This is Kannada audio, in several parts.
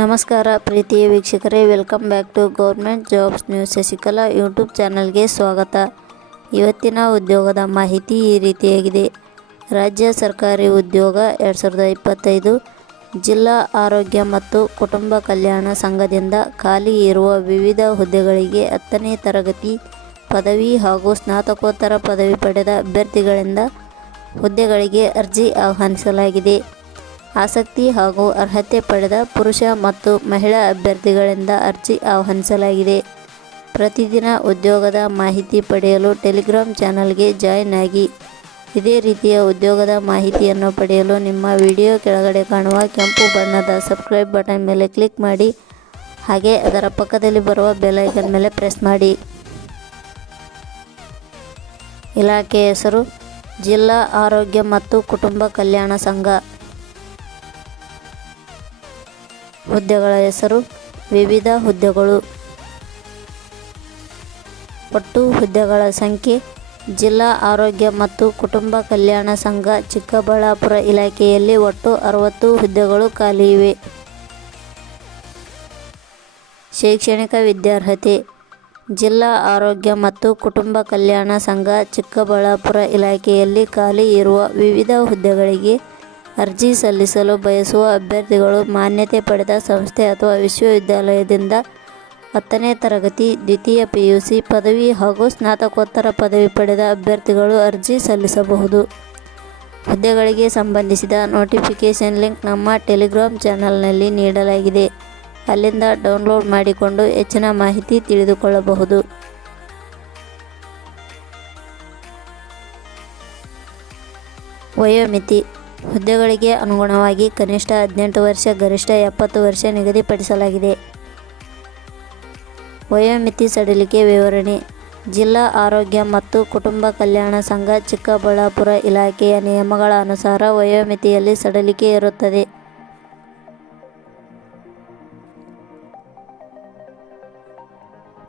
ನಮಸ್ಕಾರ ಪ್ರೀತಿಯ ವೀಕ್ಷಕರೇ welcome back to government jobs news Shashikala YouTube ಚಾನಲ್ಗೆ ಸ್ವಾಗತ. ಇವತ್ತಿನ ಉದ್ಯೋಗದ ಮಾಹಿತಿ ಈ ರೀತಿಯಾಗಿದೆ. ರಾಜ್ಯ ಸರ್ಕಾರಿ ಉದ್ಯೋಗ ಎರಡು ಸಾವಿರದ ಇಪ್ಪತ್ತೈದು, ಜಿಲ್ಲಾ ಆರೋಗ್ಯ ಮತ್ತು ಕುಟುಂಬ ಕಲ್ಯಾಣ ಸಂಘದಿಂದ ಖಾಲಿ ಇರುವ ವಿವಿಧ ಹುದ್ದೆಗಳಿಗೆ ಹತ್ತನೇ ತರಗತಿ ಪದವಿ ಹಾಗೂ ಸ್ನಾತಕೋತ್ತರ ಪದವಿ ಪಡೆದ ಅಭ್ಯರ್ಥಿಗಳಿಂದ ಹುದ್ದೆಗಳಿಗೆ ಅರ್ಜಿ ಆಹ್ವಾನಿಸಲಾಗಿದೆ. ಆಸಕ್ತಿ ಹಾಗೂ ಅರ್ಹತೆ ಪಡೆದ ಪುರುಷ ಮತ್ತು ಮಹಿಳಾ ಅಭ್ಯರ್ಥಿಗಳಿಂದ ಅರ್ಜಿ ಆಹ್ವಾನಿಸಲಾಗಿದೆ. ಪ್ರತಿದಿನ ಉದ್ಯೋಗದ ಮಾಹಿತಿ ಪಡೆಯಲು ಟೆಲಿಗ್ರಾಮ್ ಚಾನಲ್ಗೆ ಜಾಯಿನ್ ಆಗಿ. ಇದೇ ರೀತಿಯ ಉದ್ಯೋಗದ ಮಾಹಿತಿಯನ್ನು ಪಡೆಯಲು ನಿಮ್ಮ ವಿಡಿಯೋ ಕೆಳಗಡೆ ಕಾಣುವ ಕೆಂಪು ಬಣ್ಣದ ಸಬ್ಸ್ಕ್ರೈಬ್ ಬಟನ್ ಮೇಲೆ ಕ್ಲಿಕ್ ಮಾಡಿ. ಹಾಗೆ ಅದರ ಪಕ್ಕದಲ್ಲಿ ಬರುವ ಬೆಲೈಕನ್ ಮೇಲೆ ಪ್ರೆಸ್ ಮಾಡಿ. ಇಲಾಖೆ ಹೆಸರು ಜಿಲ್ಲಾ ಆರೋಗ್ಯ ಮತ್ತು ಕುಟುಂಬ ಕಲ್ಯಾಣ ಸಂಘ. ಹುದ್ದೆಗಳ ಹೆಸರು ವಿವಿಧ ಹುದ್ದೆಗಳು. ಒಟ್ಟು ಹುದ್ದೆಗಳ ಸಂಖ್ಯೆ ಜಿಲ್ಲಾ ಆರೋಗ್ಯ ಮತ್ತು ಕುಟುಂಬ ಕಲ್ಯಾಣ ಸಂಘ ಚಿಕ್ಕಬಳ್ಳಾಪುರ ಇಲಾಖೆಯಲ್ಲಿ ಒಟ್ಟು ಅರವತ್ತು ಹುದ್ದೆಗಳು ಖಾಲಿ ಇವೆ. ಶೈಕ್ಷಣಿಕ ವಿದ್ಯಾರ್ಹತೆ ಜಿಲ್ಲಾ ಆರೋಗ್ಯ ಮತ್ತು ಕುಟುಂಬ ಕಲ್ಯಾಣ ಸಂಘ ಚಿಕ್ಕಬಳ್ಳಾಪುರ ಇಲಾಖೆಯಲ್ಲಿ ಖಾಲಿ ಇರುವ ವಿವಿಧ ಹುದ್ದೆಗಳಿಗೆ ಅರ್ಜಿ ಸಲ್ಲಿಸಲು ಬಯಸುವ ಅಭ್ಯರ್ಥಿಗಳು ಮಾನ್ಯತೆ ಪಡೆದ ಸಂಸ್ಥೆ ಅಥವಾ ವಿಶ್ವವಿದ್ಯಾಲಯದಿಂದ ಹತ್ತನೇ ತರಗತಿ, ದ್ವಿತೀಯ ಪಿಯುಸಿ ಪದವಿ ಹಾಗೂ ಸ್ನಾತಕೋತ್ತರ ಪದವಿ ಪಡೆದ ಅಭ್ಯರ್ಥಿಗಳು ಅರ್ಜಿ ಸಲ್ಲಿಸಬಹುದು. ಹುದ್ದೆಗಳಿಗೆ ಸಂಬಂಧಿಸಿದ ನೋಟಿಫಿಕೇಷನ್ ಲಿಂಕ್ ನಮ್ಮ ಟೆಲಿಗ್ರಾಮ್ ಚಾನಲ್ನಲ್ಲಿ ನೀಡಲಾಗಿದೆ. ಅಲ್ಲಿಂದ ಡೌನ್ಲೋಡ್ ಮಾಡಿಕೊಂಡು ಹೆಚ್ಚಿನ ಮಾಹಿತಿ ತಿಳಿದುಕೊಳ್ಳಬಹುದು. ವಯೋಮಿತಿ ಹುದ್ದೆಗಳಿಗೆ ಅನುಗುಣವಾಗಿ ಕನಿಷ್ಠ ಹದಿನೆಂಟು ವರ್ಷ, ಗರಿಷ್ಠ ಎಪ್ಪತ್ತು ವರ್ಷ ನಿಗದಿಪಡಿಸಲಾಗಿದೆ. ವಯೋಮಿತಿ ಸಡಿಲಿಕೆ ವಿವರಣೆ, ಜಿಲ್ಲಾ ಆರೋಗ್ಯ ಮತ್ತು ಕುಟುಂಬ ಕಲ್ಯಾಣ ಸಂಘ ಚಿಕ್ಕಬಳ್ಳಾಪುರ ಇಲಾಖೆಯ ನಿಯಮಗಳ ಅನುಸಾರ ವಯೋಮಿತಿಯಲ್ಲಿ ಸಡಿಲಿಕೆ ಇರುತ್ತದೆ.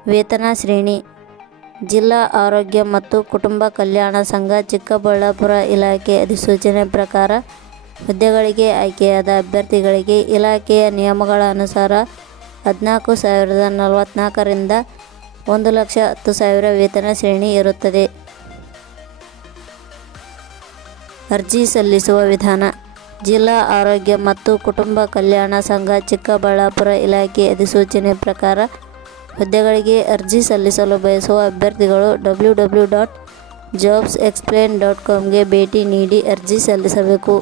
ವೇತನ ಶ್ರೇಣಿ, ಜಿಲ್ಲಾ ಆರೋಗ್ಯ ಮತ್ತು ಕುಟುಂಬ ಕಲ್ಯಾಣ ಸಂಘ, ಚಿಕ್ಕಬಳ್ಳಾಪುರ ಇಲಾಖೆ ಅಧಿಸೂಚನೆ ಪ್ರಕಾರ ಹುದ್ದೆಗಳಿಗೆ ಆಯ್ಕೆಯಾದ ಅಭ್ಯರ್ಥಿಗಳಿಗೆ ಇಲಾಖೆಯ ನಿಯಮಗಳ ಅನುಸಾರ ಹದಿನಾಲ್ಕು ಸಾವಿರದ ನಲವತ್ತ್ನಾಲ್ಕರಿಂದ ಒಂದು ಲಕ್ಷ ಹತ್ತು ಸಾವಿರ ವೇತನ ಶ್ರೇಣಿ ಇರುತ್ತದೆ. ಅರ್ಜಿ ಸಲ್ಲಿಸುವ ವಿಧಾನ, ಜಿಲ್ಲಾ ಆರೋಗ್ಯ ಮತ್ತು ಕುಟುಂಬ ಕಲ್ಯಾಣ ಸಂಘ, ಚಿಕ್ಕಬಳ್ಳಾಪುರ ಇಲಾಖೆ ಅಧಿಸೂಚನೆ ಪ್ರಕಾರ ಹುದ್ದೆಗಳಿಗೆ ಅರ್ಜಿ ಸಲ್ಲಿಸಲು ಬಯಸುವ ಅಭ್ಯರ್ಥಿಗಳು W W dot jobs explain dot ಕಾಮ್ಗೆ ಭೇಟಿ ನೀಡಿ ಅರ್ಜಿ ಸಲ್ಲಿಸಬೇಕು.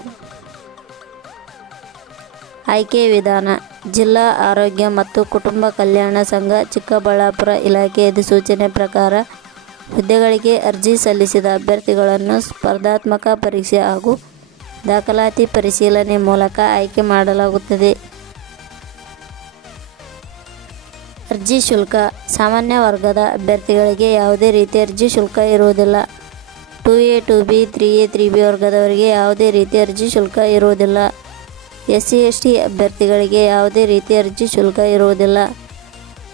ಆಯ್ಕೆ ವಿಧಾನ, ಜಿಲ್ಲಾ ಆರೋಗ್ಯ ಮತ್ತು ಕುಟುಂಬ ಕಲ್ಯಾಣ ಸಂಘ, ಚಿಕ್ಕಬಳ್ಳಾಪುರ ಇಲಾಖೆ ಅಧಿಸೂಚನೆ ಪ್ರಕಾರ ಹುದ್ದೆಗಳಿಗೆ ಅರ್ಜಿ ಸಲ್ಲಿಸಿದ ಅಭ್ಯರ್ಥಿಗಳನ್ನು ಸ್ಪರ್ಧಾತ್ಮಕ ಪರೀಕ್ಷೆ ಹಾಗೂ ದಾಖಲಾತಿ ಪರಿಶೀಲನೆ ಮೂಲಕ ಆಯ್ಕೆ ಮಾಡಲಾಗುತ್ತದೆ. ಅರ್ಜಿ ಶುಲ್ಕ. ಸಾಮಾನ್ಯ ವರ್ಗದ ಅಭ್ಯರ್ಥಿಗಳಿಗೆ ಯಾವುದೇ ರೀತಿ ಅರ್ಜಿ ಶುಲ್ಕ ಇರುವುದಿಲ್ಲ. Two A, two B, three A, three B ವರ್ಗದವರಿಗೆ ಯಾವುದೇ ರೀತಿ ಅರ್ಜಿ ಶುಲ್ಕ ಇರುವುದಿಲ್ಲ. ಎಸ್ ಸಿ ಎಸ್ ಟಿ ಅಭ್ಯರ್ಥಿಗಳಿಗೆ ಯಾವುದೇ ರೀತಿ ಅರ್ಜಿ ಶುಲ್ಕ ಇರುವುದಿಲ್ಲ.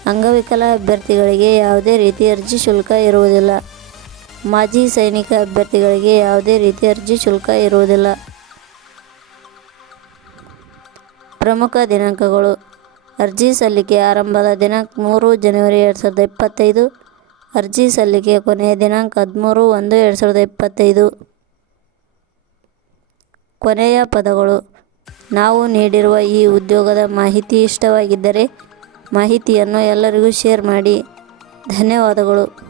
ಅಂಗವಿಕಲ ಅಭ್ಯರ್ಥಿಗಳಿಗೆ ಯಾವುದೇ ರೀತಿ ಅರ್ಜಿ ಶುಲ್ಕ ಇರುವುದಿಲ್ಲ. ಮಾಜಿ ಸೈನಿಕ ಅಭ್ಯರ್ಥಿಗಳಿಗೆ ಯಾವುದೇ ರೀತಿ ಅರ್ಜಿ ಶುಲ್ಕ ಇರುವುದಿಲ್ಲ. ಪ್ರಮುಖ ದಿನಾಂಕಗಳು. ಅರ್ಜಿ ಸಲ್ಲಿಕೆ ಆರಂಭದ ದಿನಾಂಕ ಮೂರು ಜನವರಿ ಎರಡು ಸಾವಿರದ ಇಪ್ಪತ್ತೈದು. ಅರ್ಜಿ ಸಲ್ಲಿಕೆ ಕೊನೆಯ ದಿನಾಂಕ ಹದಿಮೂರು ಒಂದು ಎರಡು ಸಾವಿರದ ಇಪ್ಪತ್ತೈದು. ಕೊನೆಯ ಪದಗಳು. ನಾವು ನೀಡಿರುವ ಈ ಉದ್ಯೋಗದ ಮಾಹಿತಿ ಇಷ್ಟವಾಗಿದ್ದರೆ ಮಾಹಿತಿಯನ್ನು ಎಲ್ಲರಿಗೂ ಶೇರ್ ಮಾಡಿ. ಧನ್ಯವಾದಗಳು.